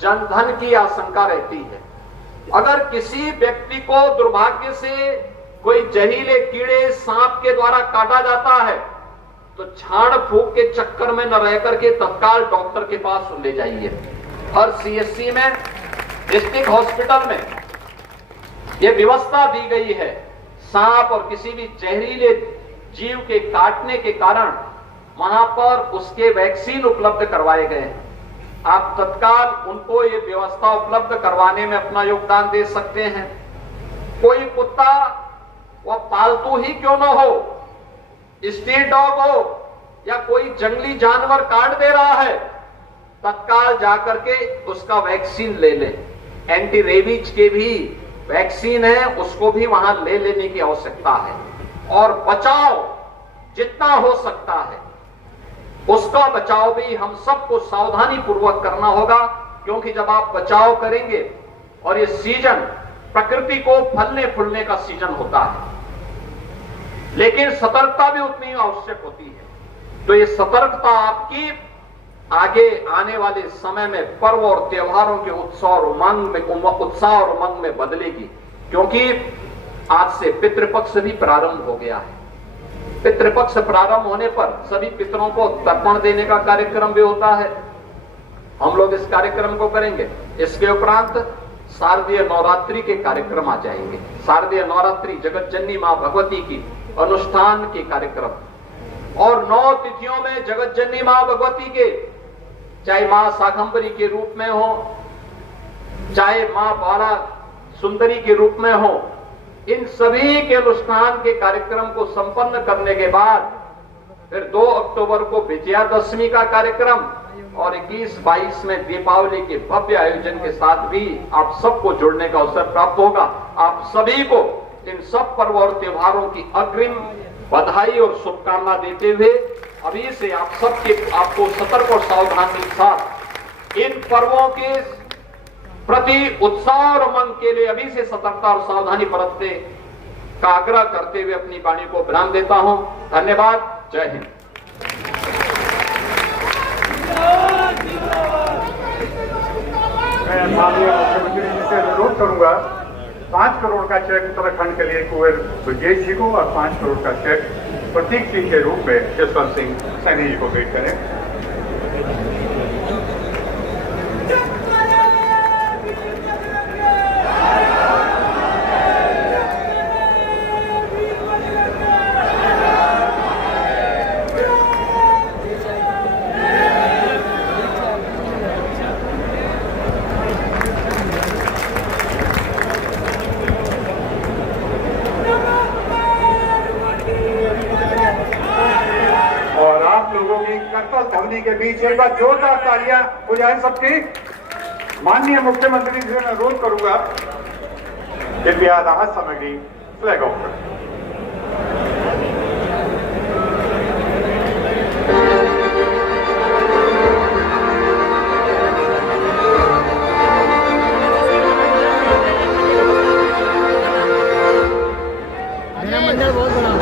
जनधन की आशंका रहती है। अगर किसी व्यक्ति को दुर्भाग्य से कोई जहरीले कीड़े सांप के द्वारा काटा जाता है तो झाड़ फूक के चक्कर में न रह करके तत्काल डॉक्टर के पास ले जाइए। हर सीएचसी में, डिस्ट्रिक्ट हॉस्पिटल में यह व्यवस्था दी गई है। सांप और किसी भी जहरीले जीव के काटने के कारण वहां पर उसके वैक्सीन उपलब्ध करवाए गए हैं। आप तत्काल उनको ये व्यवस्था उपलब्ध करवाने में अपना योगदान दे सकते हैं। कोई कुत्ता वह पालतू ही क्यों न हो, स्ट्रीट डॉग हो या कोई जंगली जानवर काट दे रहा है, तत्काल जाकर के उसका वैक्सीन ले ले। एंटी रेबीज के भी वैक्सीन है, उसको भी वहां ले लेने की आवश्यकता है। और बचाव जितना हो सकता है उसका बचाव भी हम सबको सावधानी पूर्वक करना होगा, क्योंकि जब आप बचाव करेंगे और ये सीजन प्रकृति को फलने फूलने का सीजन होता है, लेकिन सतर्कता भी उतनी आवश्यक होती है। तो ये सतर्कता आपकी आगे आने वाले समय में पर्व और त्योहारों के उत्साह और उमंग में बदलेगी, क्योंकि आज से पितृपक्ष भी प्रारंभ हो गया है। पितृपक्ष प्रारंभ होने पर सभी पितरों को तर्पण देने का कार्यक्रम भी होता है। हम लोग इस कार्यक्रम को करेंगे। इसके उपरांत शारदीय नवरात्रि के कार्यक्रम आ जाएंगे। शारदीय नवरात्रि जगत जननी मां भगवती की अनुष्ठान के कार्यक्रम, और 9 तिथियों में जगत जननी मां भगवती के, चाहे मां शाकंभरी के रूप में हो, चाहे मां बाला सुंदरी के रूप में हो, इन सभी के अनुष्ठान के कार्यक्रम को संपन्न करने के बाद फिर 2 अक्टूबर को विजयादशमी का कार्यक्रम और 21-22 में दीपावली के भव्य आयोजन के साथ भी आप सबको जुड़ने का अवसर प्राप्त होगा। आप सभी को इन सब पर्व और त्योहारों की अग्रिम बधाई और शुभकामना देते हुए अभी से आपको सतर्क और सावधानी के साथ इन पर्वों के प्रति उत्साह और उमंग के लिए अभी से सतर्कता और सावधानी बरतने का आग्रह करते हुए अपनी वाणी को विराम देता हूं। धन्यवाद। जय हिंद। मैं माननीय मुख्यमंत्री जी से अनुरोध करूंगा 5 करोड़ का चेक उत्तराखंड के लिए कुंवर ब्रजेश जी को और 5 करोड़ का चेक प्रतीक सिंह के रूप में जसवंत सिंह सैनी जी को भेंट करें। के बीच एक बार जोरदार तालियां हो जाए सबकी। माननीय मुख्यमंत्री जी से अनुरोध करूंगा कृपया राहत सामग्री फ्लैग ऑफ करें। मंदिर बहुत बड़ा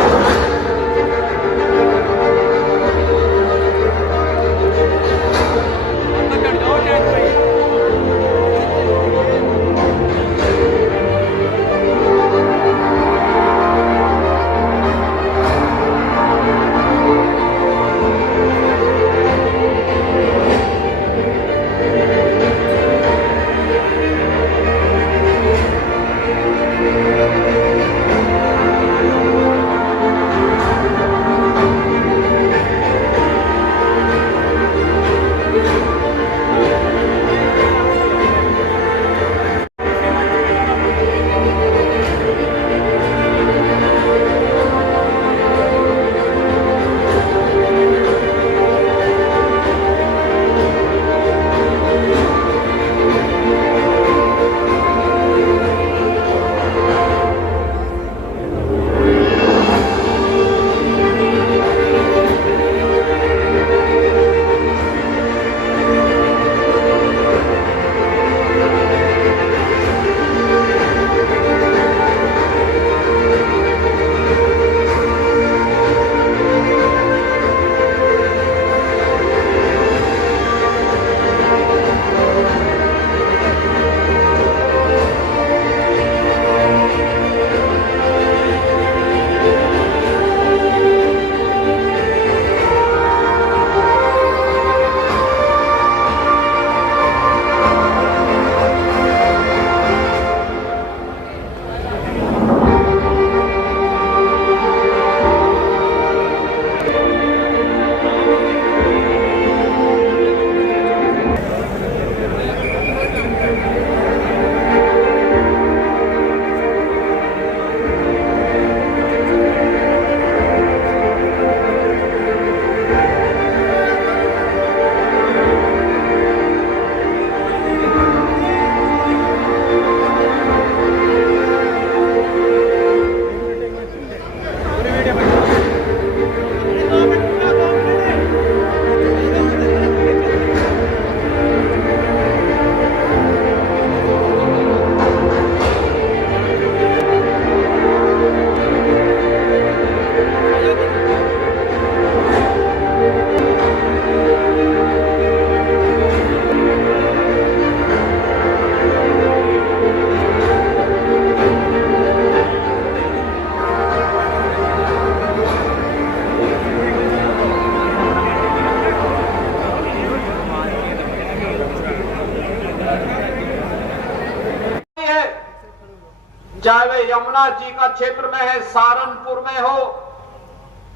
चाहे वे यमुना जी का क्षेत्र में है, सहारनपुर में हो,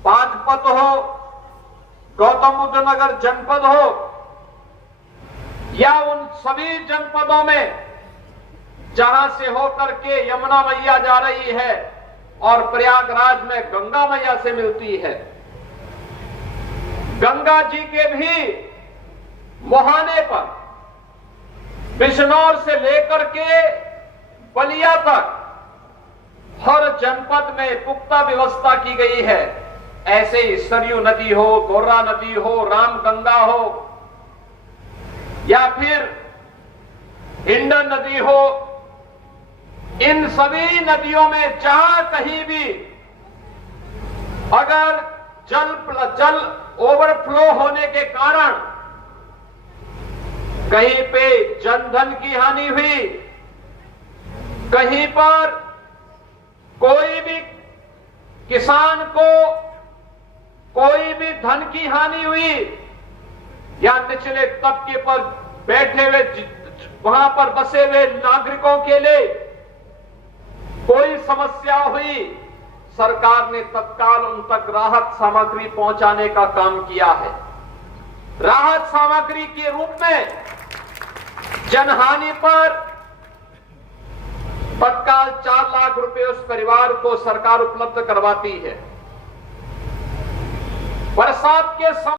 पांचपत हो, गौतम बुद्ध नगर जनपद हो, या उन सभी जनपदों में जहां से होकर के यमुना मैया जा रही है और प्रयागराज में गंगा मैया से मिलती है। गंगा जी के भी मुहाने पर बिजनौर से लेकर के बलिया तक हर जनपद में पुख्ता व्यवस्था की गई है। ऐसे ही सरयू नदी हो, गोर्रा नदी हो, रामगंगा हो, या फिर हिंडन नदी हो, इन सभी नदियों में जहां कहीं भी अगर जल ओवरफ्लो होने के कारण कहीं पे जनधन की हानि हुई, कहीं पर कोई भी किसान को कोई भी धन की हानि हुई, या निचले तबके पर बैठे हुए वहां पर बसे हुए नागरिकों के लिए कोई समस्या हुई, सरकार ने तत्काल उन तक राहत सामग्री पहुंचाने का काम किया है। राहत सामग्री के रूप में जनहानि पर तत्काल 4 लाख रुपए उस परिवार को सरकार उपलब्ध करवाती है। बरसात के समय